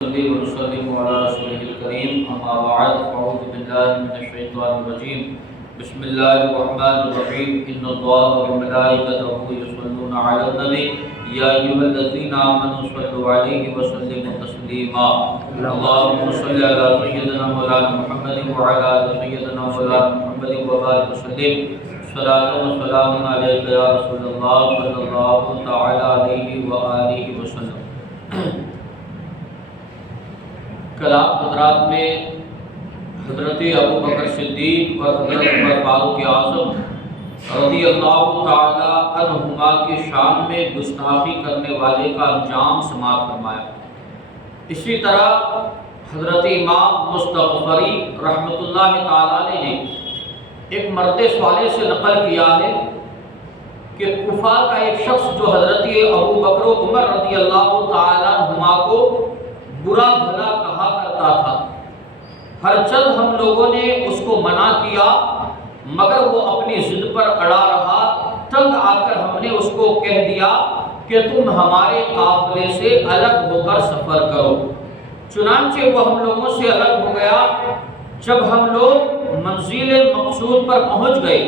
ونسلم على رسوله الكريم أما بعد فأعوذ بالله من الشيطان الرجيم بسم الله الرحمن الرحيم إن الله وملائكته يصلون على النبي يا أيها الذين آمنوا صلوا عليه وسلموا تسليما اللهم صل على سيدنا مولانا محمد وعلى آل سيدنا مولانا محمد وبارك وسلم صلاة وسلام عليك يا رسول الله صلى الله تعالى عليه وآله وسلم. کل آپ حضرات نے حضرت ابو بکر صدیق اور حضرت عمر فاروق اعظم رضی اللہ تعالی عنہما کی شان میں گستاخی کرنے والے کا انجام سماعت فرمایا. اسی طرح حضرت امام مستغفری رحمۃ اللہ تعالی نے ایک مرد صالح سے نقل کیا ہے کہ کوفہ کا ایک شخص جو حضرت ابو بکر و عمر رضی اللہ تعالی عنہما کو برا بھلا کہا کرتا تھا. ہر چند ہم لوگوں نے اس کو منع کیا مگر وہ اپنی ضد پر اڑا رہا. تنگ آ کر ہم نے اس کو کہہ دیا کہ تم ہمارے قافلے سے الگ ہو کر سفر کرو. چنانچہ وہ ہم لوگوں سے الگ ہو گیا. جب ہم لوگ منزل مقصود پر پہنچ گئے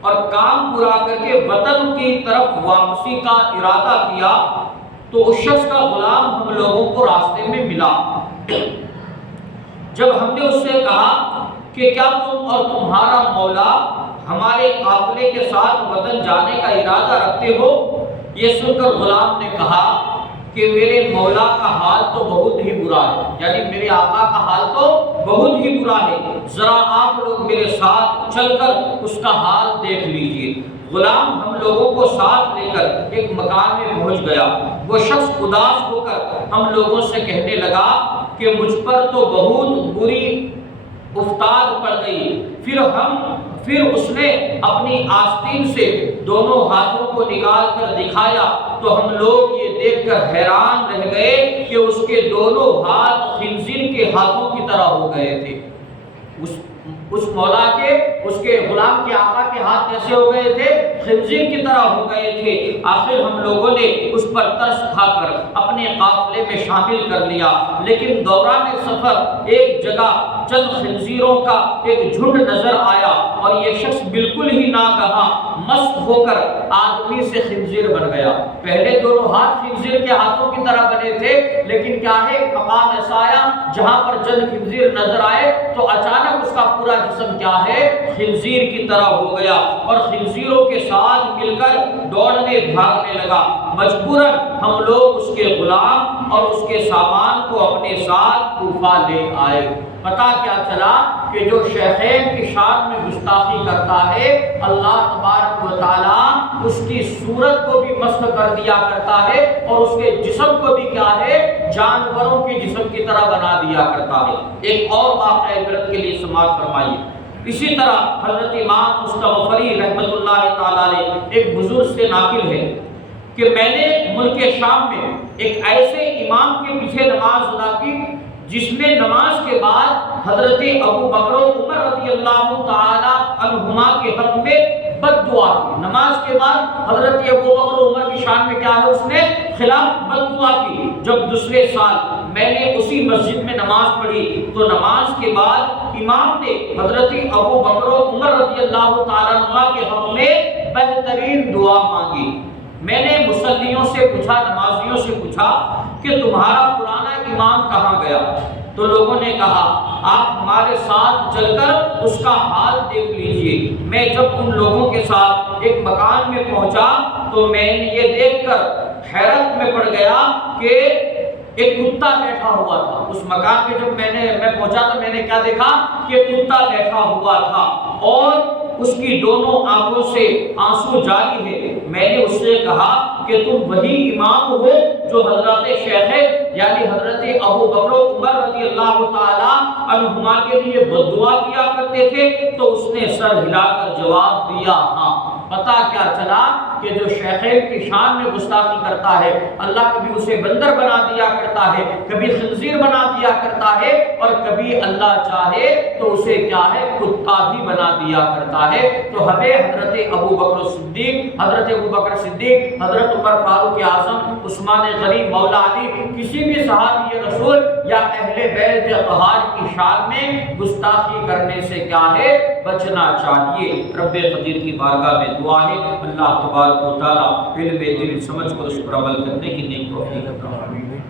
اور کام پورا کر کے وطن کی طرف واپسی کا ارادہ کیا تو اس شخص کا غلام ہم لوگوں کو راستے میں ملا. جب ہم نے اس سے کہا کہ کیا تم اور تمہارا مولا ہمارے قافلے کے ساتھ وطن جانے کا ارادہ رکھتے ہو؟ یہ سن کر غلام نے کہا کہ میرے مولا کا حال تو بہت ہی برا ہے، یعنی میرے آقا کا حال تو بہت ہی برا ہے، ذرا آپ لوگ میرے ساتھ چل کر اس کا حال دیکھ لیجئے. غلام ہم لوگوں کو ساتھ لے کر ایک مکان میں پہنچ گیا. وہ شخص اداس ہو کر ہم لوگوں سے کہنے لگا کہ مجھ پر تو بہت بری افتاد پڑ گئی. پھر اس نے اپنی آستین سے دونوں ہاتھوں کو نکال کر دکھایا تو ہم لوگ یہ دیکھ کر حیران رہ گئے کہ اس کے دونوں ہاتھ خنزیر کے ہاتھوں کی طرح ہو گئے تھے. اس مولا کے اس کے غلام کے آقا کے ہاتھ کیسے ہو گئے تھے؟ خنزیر کی طرح ہو گئے تھے. آخر ہم لوگوں نے اس پر ترس کھا کر اپنے قافلے میں شامل کر لیا. لیکن دوران سفر ایک جگہ چند خنزیروں کا ایک جھنڈ نظر آیا اور یہ شخص بالکل ہی ناگہاں مست ہو کر آدمی سے خنزیر بن گیا. پہلے دونوں ہاتھ خنزیر کے ہاتھوں کی طرح بنے تھے، لیکن کیا ہے مقام ایسا آیا جہاں پر چند خنزیر نظر آئے تو اچانک اس کا پورا جسم کیا ہے خنزیر کی طرح ہو گیا اور خنزیروں کے ساتھ مل کر دوڑنے بھاگنے لگا. مجبوراً ہم لوگ اس کے غلام اور اس کے سامان کو اپنے ساتھ کوفہ لے آئے. پتہ کیا چلا کہ جو شیخین کی شان میں گستاخی کرتا ہے اللہ تبارک و تعالیٰ اس کی صورت کو بھی مسخ کر دیا کرتا ہے اور اس کے جسم کو بھی کیا ہے جانوروں کے جسم کی طرح بنا دیا کرتا ہے. ایک اور واقعہ عبرت کے لیے سماعت فرمائیے. اسی طرح حضرت امام مستغفری رحمۃ اللہ تعالی علیہ ایک بزرگ سے ناقل ہے کہ میں نے ملک شام میں ایک ایسے امام کے پیچھے نماز ادا کی جس نے نماز کے بعد حضرت ابو بکر و عمر رضی اللہ تعالی عنہما کے حق میں بد دعا کی. نماز کے بعد حضرت ابو بکر و عمر کی شان میں کیا ہے اس نے خلاف بد دعا کی. جب دوسرے سال میں نے اسی مسجد میں نماز پڑھی تو نماز کے بعد امام نے حضرت ابو بکر و عمر رضی اللہ تعالی عنہما کے حق میں بہترین دعا مانگی. میں نے مصلیوں سے پوچھا، نمازیوں سے پوچھا کہ تمہارا پرانا امام کہاں گیا؟ تو لوگوں نے کہا آپ ہمارے ساتھ چل کر اس کا حال دیکھ لیجئے. میں جب ان لوگوں کے ساتھ ایک مکان میں پہنچا تو میں نے یہ دیکھ کر حیرت میں پڑ گیا کہ ایک کتا بیٹھا ہوا تھا. اس مکان پہ جب میں پہنچا تو میں نے کیا دیکھا کہ کتا بیٹھا ہوا تھا اور اس کی دونوں آنکھوں سے آنسو جاری ہے. میں نے اس سے کہا کہ تم وہی امام ہو جو حضرت شیخ یعنی حضرت ابو بکر و عمر رضی اللہ تعالی عنہما کے لیے بد دعا کیا کرتے تھے؟ تو اس نے سر ہلا کر جواب دیا ہاں. پتہ کیا چلا کہ جو شیخین کی شان میں گستاخی کرتا ہے اللہ کبھی اسے بندر بنا دیا کرتا ہے، کبھی خنزیر بنا دیا کرتا ہے، اور کبھی اللہ چاہے تو اسے کیا ہے کتا بھی بنا دیا کرتا ہے۔ تو ہمیں حضرت ابو بکر صدیق، حضرت عمر فاروق اعظم، عثمان غنی، مولا علی، کسی بھی صحابی رسول یا اہل بیت اطہار کی شان میں گستاخی کرنے سے کیا ہے بچنا چاہیے۔ رب قدیر کی بارگاہ میں دعا ہے اللہ تبارک و تعالی علم دل سمجھ کر اس پر عمل کرنے کی نیک توفیق عطا فرمائے۔